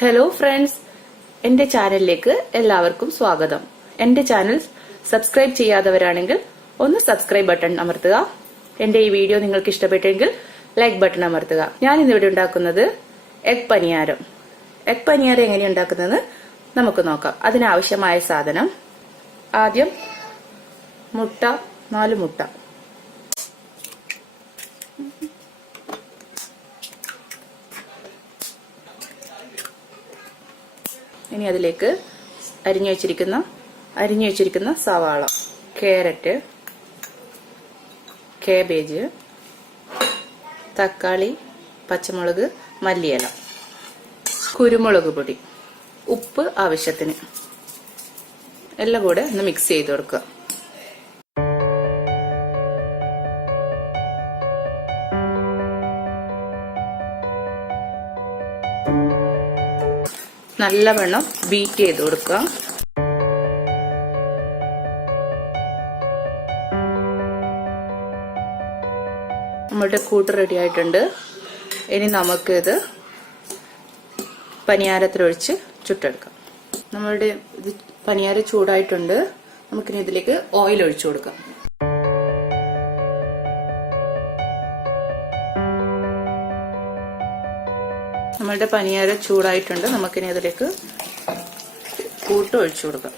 Hello friends, എന്റെ ചാനലിലേക്ക് എല്ലാവർക്കും സ്വാഗതം. എന്റെ ചാനൽ സബ്സ്ക്രൈബ് ചെയ്യാത്തവരാണെങ്കിൽ ഒന്ന് സബ്സ്ക്രൈബ് ബട്ടൺ അമർത്തുക. എന്റെ ഈ വീഡിയോ നിങ്ങൾക്ക് ഇഷ്ടപ്പെട്ടെങ്കിൽ ലൈക്ക് ബട്ടൺ അമർത്തുക. ഞാൻ ഇന്നിവിടെ ഉണ്ടാക്കുന്നത് എഗ് പനിയാരം. എഗ് പനിയാരം എങ്ങനെയാണ് ഉണ്ടാക്കുന്നത് നമുക്ക് നോക്കാം. അതിനാവശ്യമായ സാധനം: ആദ്യം മുട്ട, 4 മുട്ട, ഇനി അതിലേക്ക് അരിഞ്ഞു വെച്ചിരിക്കുന്ന സവാള, കാരറ്റ്, കാബേജ്, തക്കാളി, പച്ചമുളക്, മല്ലിയില, കുരുമുളക് പൊടി, ഉപ്പ് ആവശ്യത്തിന് എല്ലാം കൂടെ ഒന്ന് മിക്സ് ചെയ്ത് കൊടുക്കുക. നല്ലവണ്ണം ബീറ്റ് ചെയ്ത് കൊടുക്കുക. നമ്മളുടെ കൂട്ട് റെഡി ആയിട്ടുണ്ട്. ഇനി നമുക്കിത് പനിയാരത്തിലൊഴിച്ച് ചുട്ടെടുക്കാം. നമ്മളുടെ ഇത് പനിയാരം ചൂടായിട്ടുണ്ട്. നമുക്കിനി ഇതിലേക്ക് ഓയിൽ ഒഴിച്ചു കൊടുക്കാം. നമ്മളുടെ പനിയാരം ചൂടായിട്ടുണ്ട്. നമുക്കിനി അതിലേക്ക് കൂട്ട് ഒഴിച്ചു കൊടുക്കാം.